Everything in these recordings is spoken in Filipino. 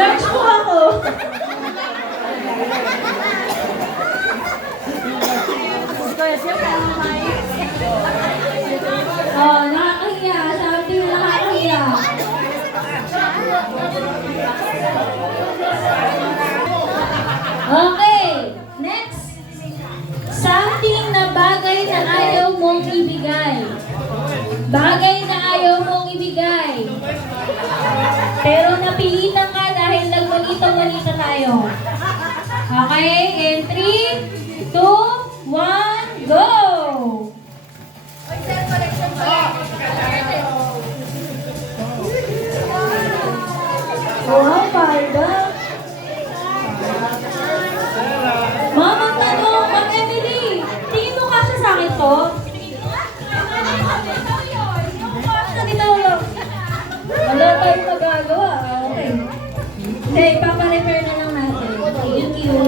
Large po ako. Oh, nakakahiya. Sabi ko nakakahiya. Okay, next. Something na bagay na ayaw mong ibigay. Bagay na ayaw mong ibigay. Pero napilitan ka dahil nagmalita-malita tayo. Okay, in 3, 2, 1, go! Wow, parda. Mama, tanong, Ma'am Emily, tingin mo kasya sa akin to? Wala tayong magagawa. Okay. Hindi, paparepair na lang natin. Thank you.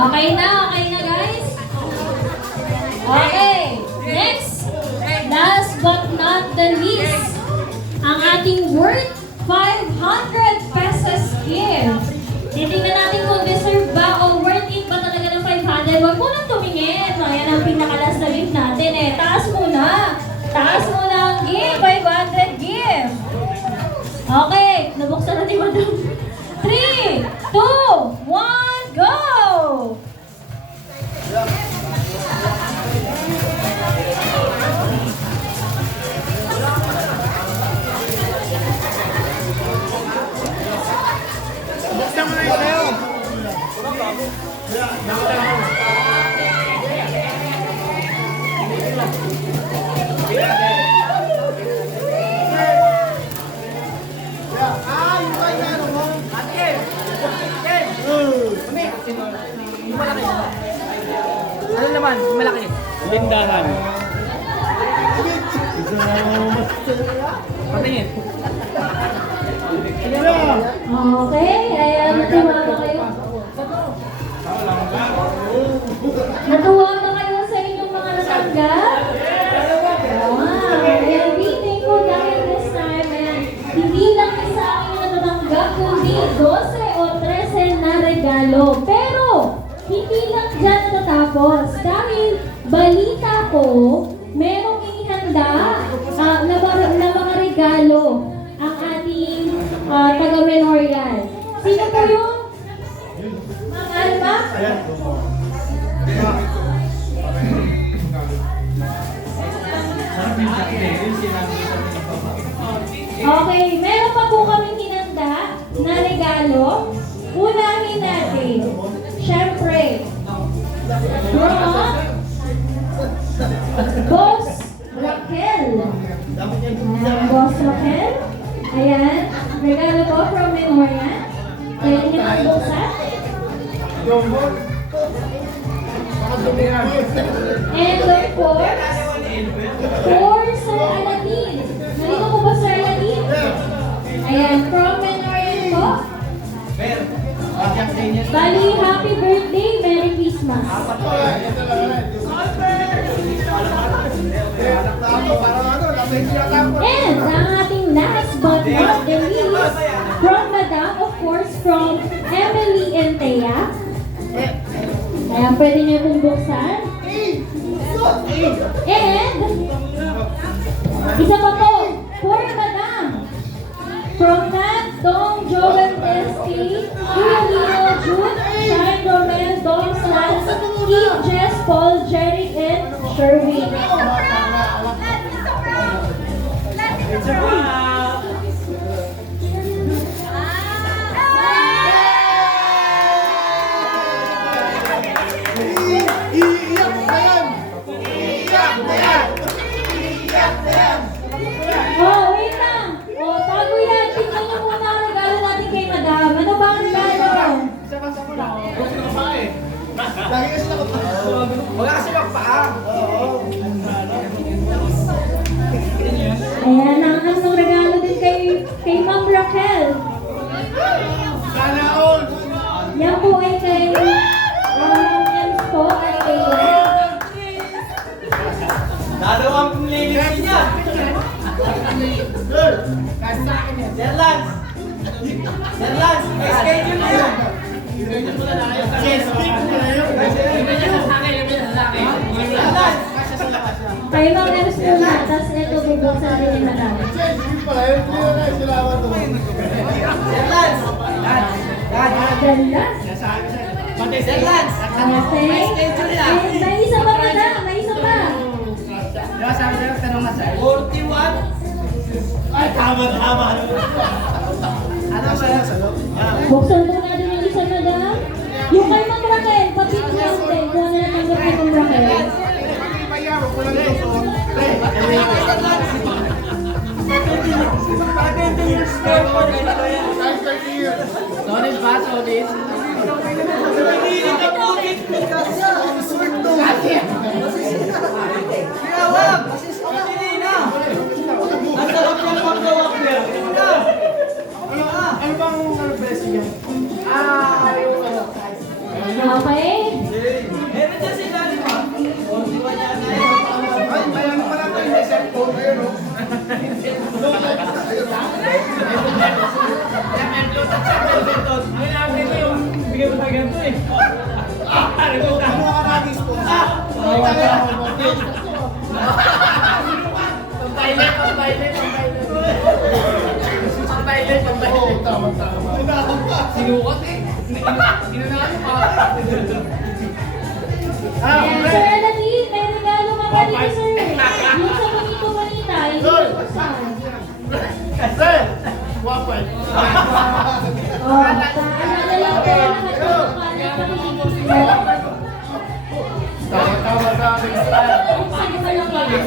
Okay na guys? Okay. Next. Last but not the least. Ang ating worth 500 pesos gift. Titingnan natin kung deserve ba o worth it ba talaga ng 500. Huwag mo nang tumingin. Ayan ang pinakalas na gift natin eh. Taas muna. Taas muna ang gift. 500 gift. Okay. Nabuksan natin madam. 3, 2, 1, go! Buksan mo na yun sa'yo. Ano naman? Malaki. Lindahan. Patingin. Okay, ayan, tumama kayo. Natuwa ba kayo sa inyong mga natanggap? Wow, ayan, meeting ko dahil this time, ayan, hindi lang isa ang inyong natatanggap, kundi 12 o 13 na regalo. Pero, hindi lang dyan natatapos. Dahil balita ko, merong inihanda na mga regalo ang ating taga-memorial. Sino po yun? Ma'am Alma? Okay, meron pa po kaming hinanda na regalo. Unahin natin. Siyempre, from Boss Raquel. Boss Raquel. Ayan, regalo po from Memorial. Pwede niyo ang buksan. And of course, for Sir Aladdin. Nalito po ba Sir Aladdin? Ayan, from Memorial po. Bali, happy birthday, Merry Christmas. And ang ating last but not the least, from Madam, of course, from Emily and Thea. Ayan, pwede niyo pong buksan. And, isa pa po, for Madam, from Matt, Dong, Joel, SK, Kuya Lino, June, Shine, Romel, Dong, Slans, Keith, Jess, Paul, Jerry, and Sherwin. Oh, wait lang. Oh, bago yan, tingnan niyo muna ang regalo natin kay Madam. Ano ba ang regalo? Wala kasi magpaa. Ayan, ang regalo din kay Ma'am Raquel. Sana all. Yan po ay kay Ma'am Ems po at kay Len. Dadawang lilis niya. Nasa akin yan. Sir Lance! Sir Lance! May schedule na yan! Yes, speak mo na yun. Sir Lance! Kasya sa labas yan. Kayo mga nurse muna, tapos ito bubuksan din yung madami. Speak pala yun. Hindi na kayo sila ako to. Sir Lance! Ganda. Sir Lance! Okay. May schedule na. And may isa pa madam, may isa pa. Diba sabi sa'yo, tanong na sa'yo? 41? Ay, tama. Ano ba yan? Buksan mo nga din yung isa madam. Yung kay Ma'am Raquel, papit mo yung ten. Kung ano natanggap kay Ma'am Raquel. Solid ba? Solid? Tinawag! Pili na! Ang sarap ng pagkawak niya. Ano bang request niya? Okay. Meron dyan si Lani pa. Di ba niya na Ay, may ano pala tayo. May cellphone kayo, no? Ano ka natin po? Oo, tama. Sinukat eh. Ginanaan mo pa. Ayan, Sir Aladdin, may regalo ka pa dito, sir. Yung sa Bonito Bonita, hindi ko buksan. Sir! Wapay. Oh, paalala lang po na nakatulungan at pakikinig mo. Tama sa akin. Buksan mo na lang yan.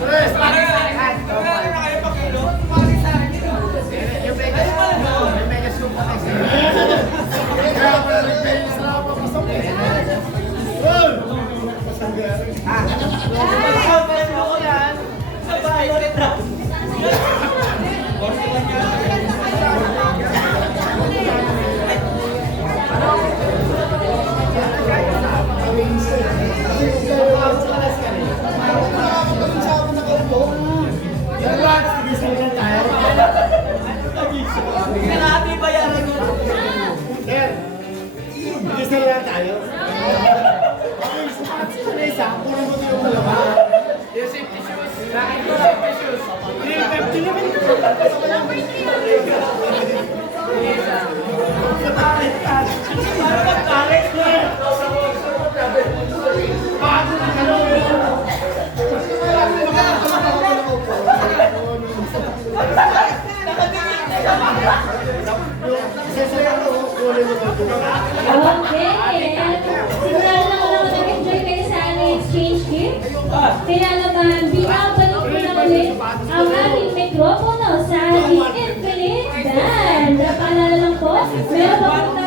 Tres! May mega soup pa kasi. Kaya pala nag-tennis na ako papasok eh. Roll! Relax, tigisan lang tayo. Kalahati bayaran mo. Sir, tigisan lang tayo. Okay, sino na isa? Puro mo yung dalawa. Yung safety shoes. Nakit ko safety shoes. Para magkalit ko eh. Bago na ka lang. Okay. Sigurado na ako nag-enjoy kayo sa aming exchange gift. Kaya naman, binabalik ko na ulit ang ating mikropono sa ating infinite band. Paalala lang po, meron pa